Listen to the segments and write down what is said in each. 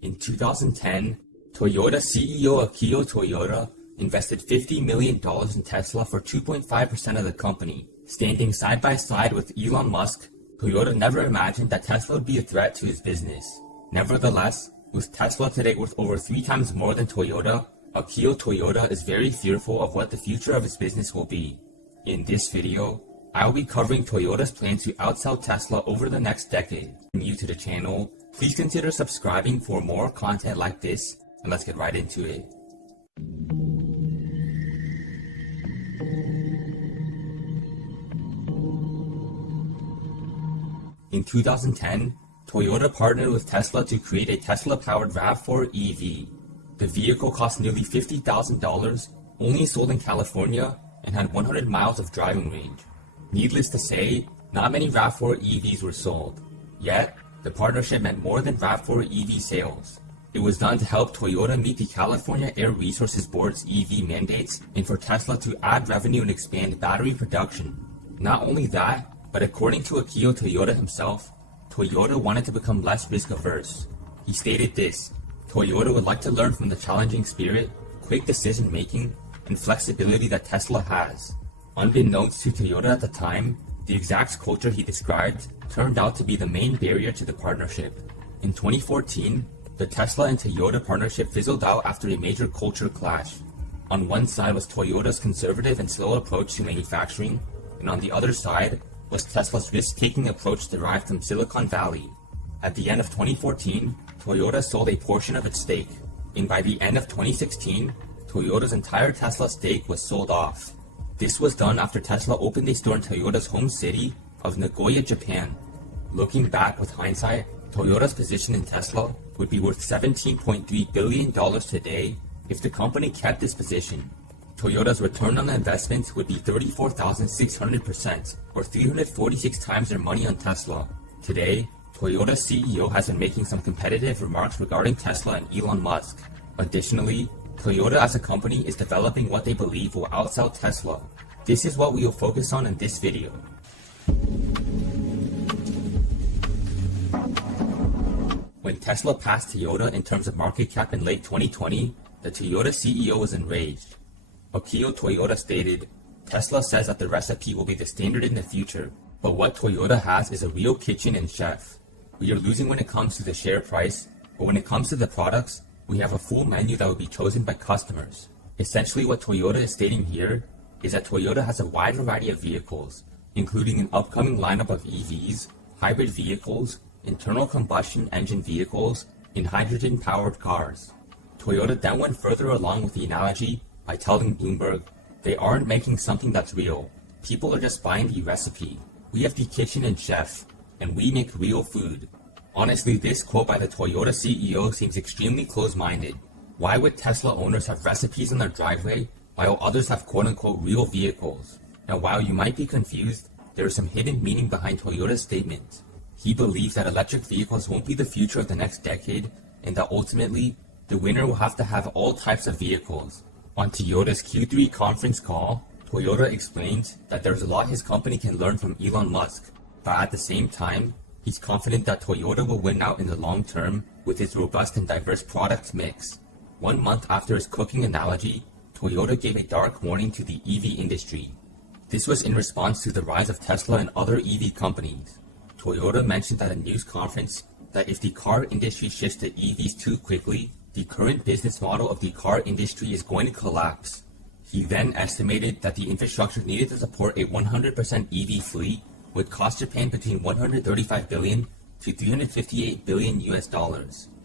In 2010, Toyota CEO Akio Toyoda invested $50 million in Tesla for 2.5% of the company. Standing side by side with Elon Musk, Toyota never imagined that Tesla would be a threat to his business. Nevertheless, with Tesla today worth over 3 times more than Toyota, Akio Toyoda is very fearful of what the future of his business will be. In this video, I will be covering Toyota's plans to outsell Tesla over the next decade. If you're new to the channel, please consider subscribing for more content like this, and let's get right into it. In 2010, Toyota partnered with Tesla to create a Tesla-powered RAV4 EV. The vehicle cost nearly $50,000, only sold in California, and had 100 miles of driving range. Needless to say, not many RAV4 EVs were sold. Yet, the partnership meant more than RAV4 EV sales. It was done to help Toyota meet the California Air Resources Board's EV mandates and for Tesla to add revenue and expand battery production. Not only that, but according to Akio Toyoda himself, Toyota wanted to become less risk-averse. He stated this: Toyota would like to learn from the challenging spirit, quick decision-making, and flexibility that Tesla has. Unbeknownst to Toyota at the time, the exact culture he described turned out to be the main barrier to the partnership. In 2014, the Tesla and Toyota partnership fizzled out after a major culture clash. On one side was Toyota's conservative and slow approach to manufacturing, and on the other side was Tesla's risk-taking approach derived from Silicon Valley. At the end of 2014, Toyota sold a portion of its stake, and by the end of 2016, Toyota's entire Tesla stake was sold off. This was done after Tesla opened a store in Toyota's home city of Nagoya, Japan. Looking back with hindsight, Toyota's position in Tesla would be worth $17.3 billion today if the company kept this position. Toyota's return on investment would be 34,600%, or 346 times their money on Tesla. Today, Toyota's CEO has been making some competitive remarks regarding Tesla and Elon Musk. Additionally, Toyota as a company is developing what they believe will outsell Tesla. This is what we will focus on in this video. When Tesla passed Toyota in terms of market cap in late 2020, the Toyota CEO was enraged. Akio Toyoda stated, "Tesla says that the recipe will be the standard in the future, but what Toyota has is a real kitchen and chef. We are losing when it comes to the share price, but when it comes to the products, we have a full menu that will be chosen by customers." Essentially what Toyota is stating here is that Toyota has a wide variety of vehicles, including an upcoming lineup of EVs, hybrid vehicles, internal combustion engine vehicles, and hydrogen-powered cars. Toyota then went further along with the analogy by telling Bloomberg, "They aren't making something that's real. People are just buying the recipe. We have the kitchen and chef, and we make real food." Honestly, this quote by the Toyota CEO seems extremely close-minded. Why would Tesla owners have recipes in their driveway while others have quote-unquote real vehicles? Now, while you might be confused, there is some hidden meaning behind Toyota's statement. He believes that electric vehicles won't be the future of the next decade, and that ultimately, the winner will have to have all types of vehicles. On Toyota's Q3 conference call, Toyota explained that there's a lot his company can learn from Elon Musk, but at the same time, he's confident that Toyota will win out in the long term with its robust and diverse product mix. 1 month after his cooking analogy, Toyota gave a dark warning to the EV industry. This was in response to the rise of Tesla and other EV companies. Toyota mentioned at a news conference that if the car industry shifts to EVs too quickly, the current business model of the car industry is going to collapse. He then estimated that the infrastructure needed to support a 100% EV fleet would cost Japan between $135 billion to $358 billion US.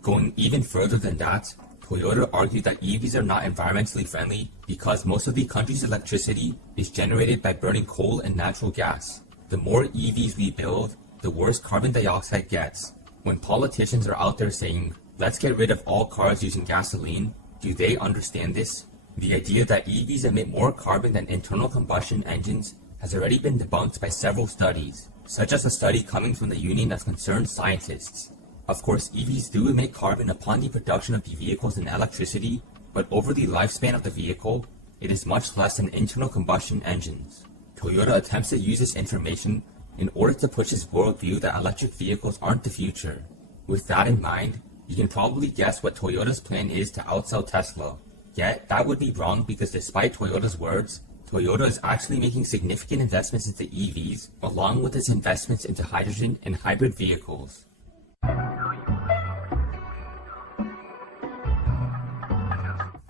Going even further than that, Toyota argued that EVs are not environmentally friendly because most of the country's electricity is generated by burning coal and natural gas. The more EVs we build, the worse carbon dioxide gets. When politicians are out there saying, "Let's get rid of all cars using gasoline," do they understand this? The idea that EVs emit more carbon than internal combustion engines has already been debunked by several studies, such as a study coming from the Union of Concerned Scientists. Of course, EVs do emit carbon upon the production of the vehicles and electricity, but over the lifespan of the vehicle, it is much less than internal combustion engines. Toyota attempts to use this information in order to push his worldview that electric vehicles aren't the future. With that in mind, You can probably guess what Toyota's plan is to outsell Tesla. Yet, that would be wrong because despite Toyota's words, Toyota is actually making significant investments into EVs, along with its investments into hydrogen and hybrid vehicles.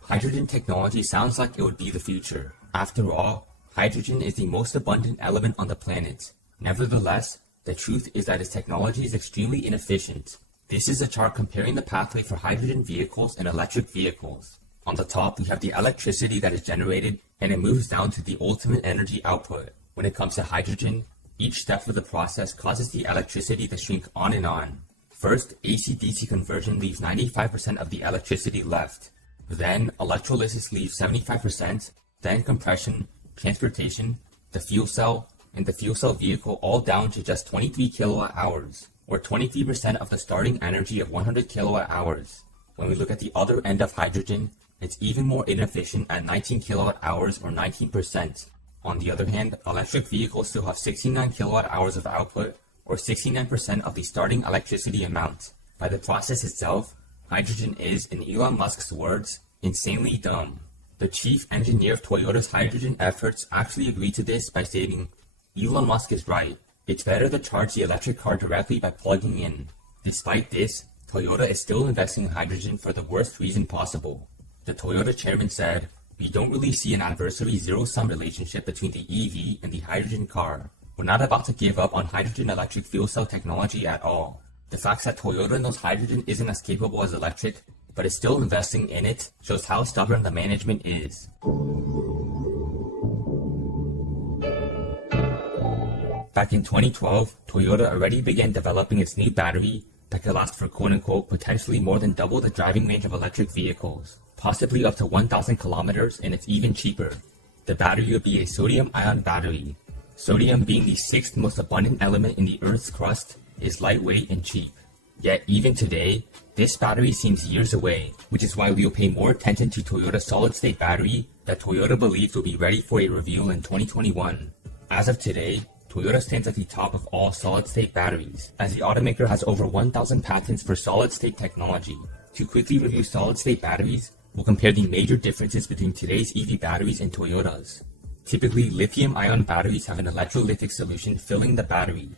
Hydrogen technology sounds like it would be the future. After all, hydrogen is the most abundant element on the planet. Nevertheless, the truth is that its technology is extremely inefficient. This is a chart comparing the pathway for hydrogen vehicles and electric vehicles. On the top, we have the electricity that is generated, and it moves down to the ultimate energy output. When it comes to hydrogen, each step of the process causes the electricity to shrink on and on. First, AC-DC conversion leaves 95% of the electricity left. Then, electrolysis leaves 75%, then compression, transportation, the fuel cell, and the fuel cell vehicle all down to just 23 kilowatt hours, or 23% of the starting energy of 100 kilowatt hours. When we look at the other end of hydrogen, it's even more inefficient at 19 kilowatt hours or 19%. On the other hand, electric vehicles still have 69 kilowatt hours of output, or 69% of the starting electricity amount. By the process itself, hydrogen is, in Elon Musk's words, insanely dumb. The chief engineer of Toyota's hydrogen efforts actually agreed to this by stating, "Elon Musk is right. It's better to charge the electric car directly by plugging in." Despite this, Toyota is still investing in hydrogen for the worst reason possible. The Toyota chairman said, "We don't really see an adversary zero-sum relationship between the EV and the hydrogen car. We're not about to give up on hydrogen electric fuel cell technology at all." The fact that Toyota knows hydrogen isn't as capable as electric, but is still investing in it, shows how stubborn the management is. Back in 2012, Toyota already began developing its new battery that could last for quote-unquote potentially more than double the driving range of electric vehicles, possibly up to 1,000 kilometers, and it's even cheaper. The battery would be a sodium-ion battery. Sodium, being the sixth most abundant element in the Earth's crust, is lightweight and cheap. Yet even today, this battery seems years away, which is why we will pay more attention to Toyota's solid-state battery that Toyota believes will be ready for a reveal in 2021. As of today, Toyota stands at the top of all solid-state batteries, as the automaker has over 1,000 patents for solid-state technology. To quickly review solid-state batteries, we'll compare the major differences between today's EV batteries and Toyota's. Typically, lithium-ion batteries have an electrolytic solution filling the battery.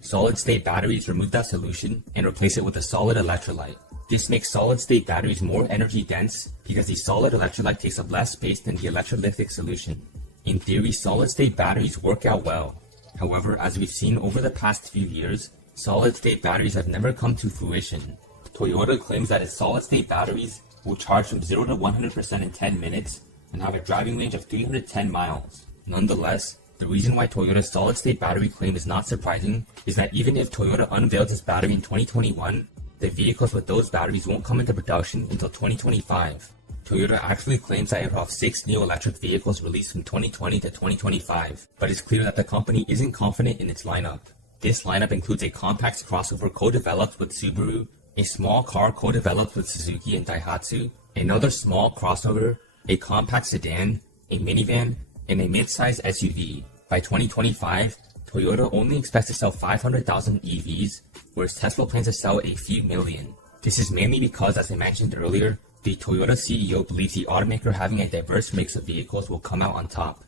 Solid-state batteries remove that solution and replace it with a solid electrolyte. This makes solid-state batteries more energy-dense because the solid electrolyte takes up less space than the electrolytic solution. In theory, solid-state batteries work out well. However, as we've seen over the past few years, solid-state batteries have never come to fruition. Toyota claims that its solid-state batteries will charge from 0 to 100% in 10 minutes and have a driving range of 310 miles. Nonetheless, the reason why Toyota's solid-state battery claim is not surprising is that even if Toyota unveils its battery in 2021, the vehicles with those batteries won't come into production until 2025. Toyota actually claims that it will have 6 new electric vehicles released from 2020 to 2025, but it's clear that the company isn't confident in its lineup. This lineup includes a compact crossover co-developed with Subaru, a small car co-developed with Suzuki and Daihatsu, another small crossover, a compact sedan, a minivan, and a mid-size SUV. By 2025, Toyota only expects to sell 500,000 EVs, whereas Tesla plans to sell a few million. This is mainly because, as I mentioned earlier, the Toyota CEO believes the automaker having a diverse mix of vehicles will come out on top.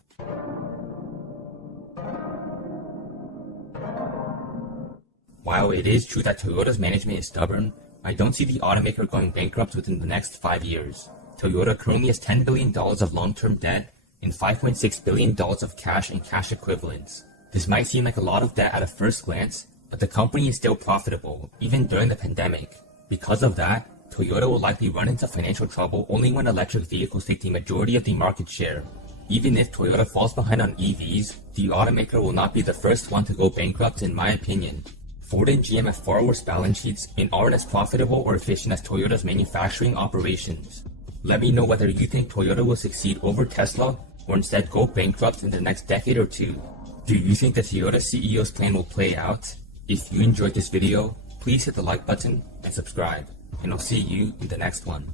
While it is true that Toyota's management is stubborn, I don't see the automaker going bankrupt within the next 5 years. Toyota currently has $10 billion of long-term debt and $5.6 billion of cash and cash equivalents. This might seem like a lot of debt at a first glance, but the company is still profitable, even during the pandemic. Because of that, Toyota will likely run into financial trouble only when electric vehicles take the majority of the market share. Even if Toyota falls behind on EVs, the automaker will not be the first one to go bankrupt in my opinion. Ford and GM have far worse balance sheets and aren't as profitable or efficient as Toyota's manufacturing operations. Let me know whether you think Toyota will succeed over Tesla or instead go bankrupt in the next decade or two. Do you think the Toyota CEO's plan will play out? If you enjoyed this video, please hit the like button and subscribe, and I'll see you in the next one.